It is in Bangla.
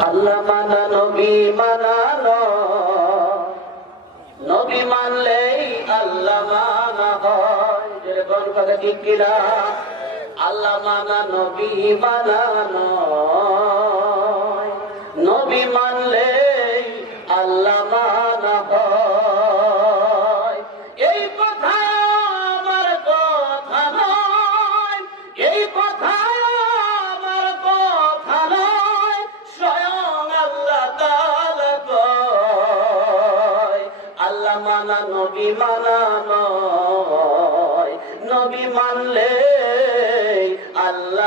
আল্লাহ মানা নবী মানা নবী মানলেই আল্লাহ মানা হয়। যেরকম কথা ঠিক কিনা? আল্লাহ মানা নবী মানা নবী মানলেই আল্লাহ মানা হয়। এই কথা আমার কথা নয়, এই কথা আমার কথা নয়, স্বয়ং আল্লাহ তাআলা কয়। আল্লাহ মানা নবী মানা নয়, নবী মানলে আল্লাহ